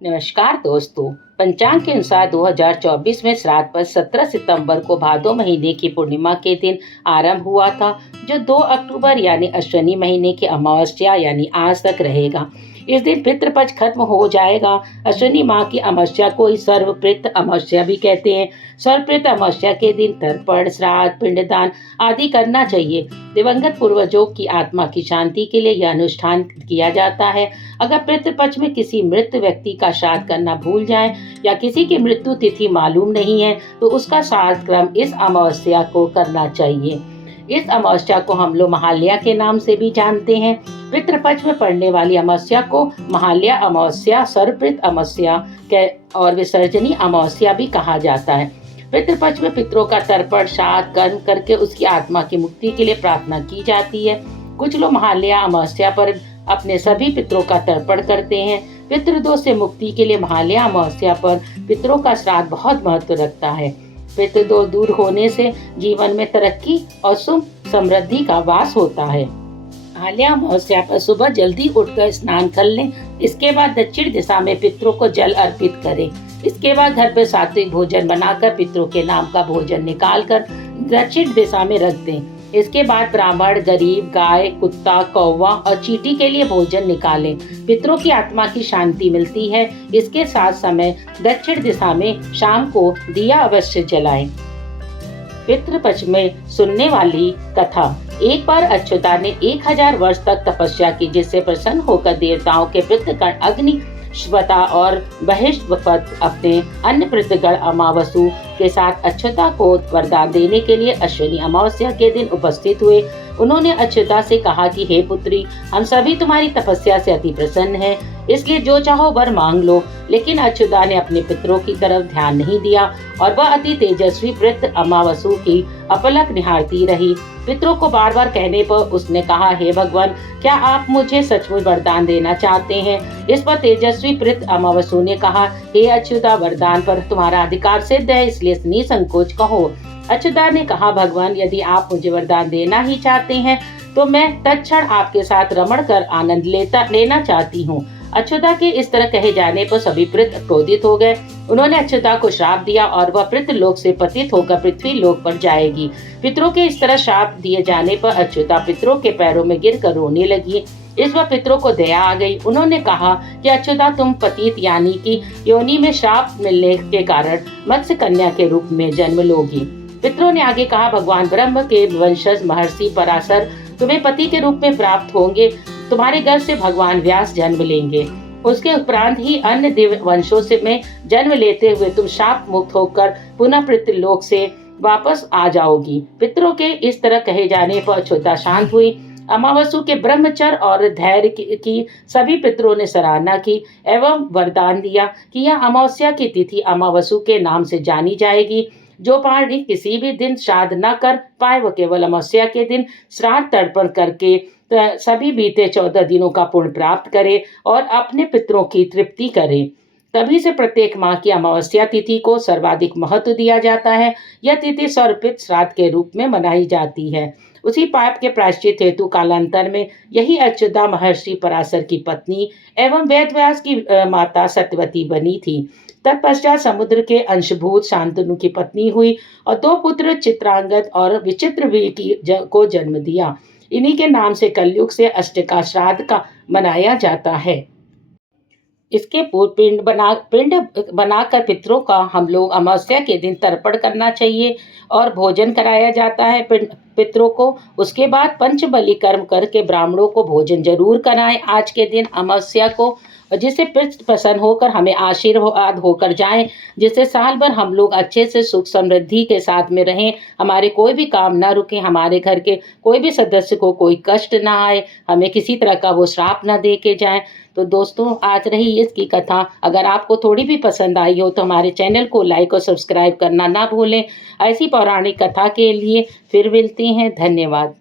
नमस्कार दोस्तों। पंचांग के अनुसार 2024 में श्राद्ध पर 17 सितंबर को भादो महीने की पूर्णिमा के दिन आरंभ हुआ था, जो 2 अक्टूबर यानी अश्विनी महीने की अमावस्या यानी आज तक रहेगा। इस दिन पितृपक्ष खत्म हो जाएगा। अश्विनी माह की अमावस्या को ही सर्वपितृ अमावस्या भी कहते हैं। सर्वपितृ अमावस्या के दिन तर्पण, श्राद्ध, पिंडदान आदि करना चाहिए। दिवंगत पूर्वजों की आत्मा की शांति के लिए यह अनुष्ठान किया जाता है। अगर पितृपक्ष में किसी मृत व्यक्ति का श्राद्ध करना भूल जाए या किसी की मृत्यु तिथि मालूम नहीं है तो उसका श्राद्ध क्रम इस अमावस्या को करना चाहिए। इस अमावस्या को हम लोग महालया के नाम से भी जानते हैं। पितृपक्ष में पड़ने वाली अमावस्या को महालया अमावस्या, सर्वपितृ अमावस्या और विसर्जनी अमावस्या भी कहा जाता है। पितृपक्ष में पितरों का तर्पण, श्राद्ध कर्म करके उसकी आत्मा की मुक्ति के लिए प्रार्थना की जाती है। कुछ लोग महालया अमावस्या पर अपने सभी पितरों का तर्पण करते हैं। पितृदोष से मुक्ति के लिए महालया अमावस्या पर पितरों का श्राद्ध बहुत महत्व रखता है। पितृदोष दूर होने से जीवन में तरक्की और सुख समृद्धि का वास होता है। महालया अमावस्या पर सुबह जल्दी उठकर स्नान कर लें। इसके बाद दक्षिण दिशा में पितरों को जल अर्पित करें। इसके बाद घर पर सात्विक भोजन बनाकर पितरों के नाम का भोजन निकालकर दक्षिण दिशा में रख दें। इसके बाद ब्राह्मण, गरीब, गाय, कुत्ता, कौवा और चींटी के लिए भोजन निकालें। पितरों की आत्मा की शांति मिलती है। इसके साथ समय दक्षिण दिशा में शाम को दिया अवश्य जलाएं। पितृपक्ष में सुनने वाली कथा। एक बार अच्युता ने 1000 वर्ष तक तपस्या की, जिससे प्रसन्न होकर देवताओं के पितृगण अग्नि, श्वता और बहिष्वपत अपने अन्य पितृगण अमावसु के साथ अच्युता को वरदान देने के लिए अश्विनी अमावस्या के दिन उपस्थित हुए। उन्होंने अच्युता से कहा कि हे पुत्री, हम सभी तुम्हारी तपस्या से अति प्रसन्न हैं, इसलिए जो चाहो वर मांग लो। लेकिन अच्युता ने अपने पितरों की तरफ ध्यान नहीं दिया और वह अति तेजस्वी पितृ अमावसु की अपलक निहारती रही। पितरों को बार बार कहने पर उसने कहा, हे भगवान, क्या आप मुझे सचमुच वरदान देना चाहते हैं? इस पर तेजस्वी पितृ अमावसु ने कहा, हे अच्युता, वरदान पर तुम्हारा अधिकार सिद्ध है, इसलिए निसंकोच कहो। अच्युता ने कहा, भगवान, यदि आप मुझे वरदान देना ही चाहते हैं तो मैं तत्क्षण आपके साथ रमण कर आनंद लेना चाहती हूँ। अच्युता के इस तरह कहे जाने पर सभी पितृ क्रोधित हो गए। उन्होंने अच्युता को श्राप दिया और वह पितृ लोक से पतित होकर पृथ्वी लोक पर जाएगी। पितरों के इस तरह श्राप दिए जाने पर अच्युता पितरों के पैरों में गिरकर रोने लगी। इस बार पितरों को दया आ गई। उन्होंने कहा कि अच्युता, तुम पतित यानी कि योनि में श्राप मिलने के कारण मत्स्य कन्या के रूप में जन्म लोगी। पितरों ने आगे कहा, भगवान ब्रह्म के वंशज महर्षि पराशर तुम्हें पति के रूप में प्राप्त होंगे। तुम्हारे गर्भ से भगवान व्यास जन्म लेंगे। उसके उपरांत ही अन्य दिव्य वंशों से में जन्म लेते हुए तुम शाप मुक्त होकर पुनः पृथ्वीलोक से वापस आ जाओगी। पितरों के इस तरह कहे जाने पर अच्युता शांत हुई। अमावसु के ब्रह्मचर्य और धैर्य की सभी पितरों ने सराहना की एवं वरदान दिया कि यह अमावस्या की तिथि अमावसु के नाम से जानी जाएगी। जो प्राणी किसी भी दिन श्राद्ध न कर पाए वह केवल अमावस्या के दिन श्राद्ध तर्पण करके सभी बीते 14 दिनों का पुण्य प्राप्त करे और अपने पितरों की तृप्ति करे। तभी से प्रत्येक माह की अमावस्या तिथि को सर्वाधिक महत्व दिया जाता है। यह तिथि सर्वपितृ श्राद्ध के रूप में मनाई जाती है। उसी पाप के प्रायश्चित हेतु कालांतर में यही अच्युता महर्षि पराशर की पत्नी एवं वेदव्यास की माता सत्यवती बनी थी। तत्पश्चात समुद्र के अंशभूत शांतनु की पत्नी हुई और 2 पुत्र चित्रांगद और विचित्रवीर को जन्म दिया। इन्हीं के नाम से कलयुग से अष्टका श्राद्ध का मनाया जाता है। इसके पूर्व पिंड बनाकर पितरों का हम लोग अमावस्या के दिन तर्पण करना चाहिए और भोजन कराया जाता है पितरों को। उसके बाद पंचबली कर्म करके ब्राह्मणों को भोजन जरूर कराएं आज के दिन अमावस्या को, जिससे पितृ प्रसन्न होकर हमें आशीर्वाद होकर जाएं, जिससे साल भर हम लोग अच्छे से सुख समृद्धि के साथ में रहें, हमारे कोई भी काम ना रुके, हमारे घर के कोई भी सदस्य को कोई कष्ट ना आए, हमें किसी तरह का वो श्राप ना दे के जाएं। तो दोस्तों, आज रही इसकी कथा। अगर आपको थोड़ी भी पसंद आई हो तो हमारे चैनल को लाइक और सब्सक्राइब करना ना भूलें। ऐसी पौराणिक कथा के लिए फिर मिलते हैं। धन्यवाद।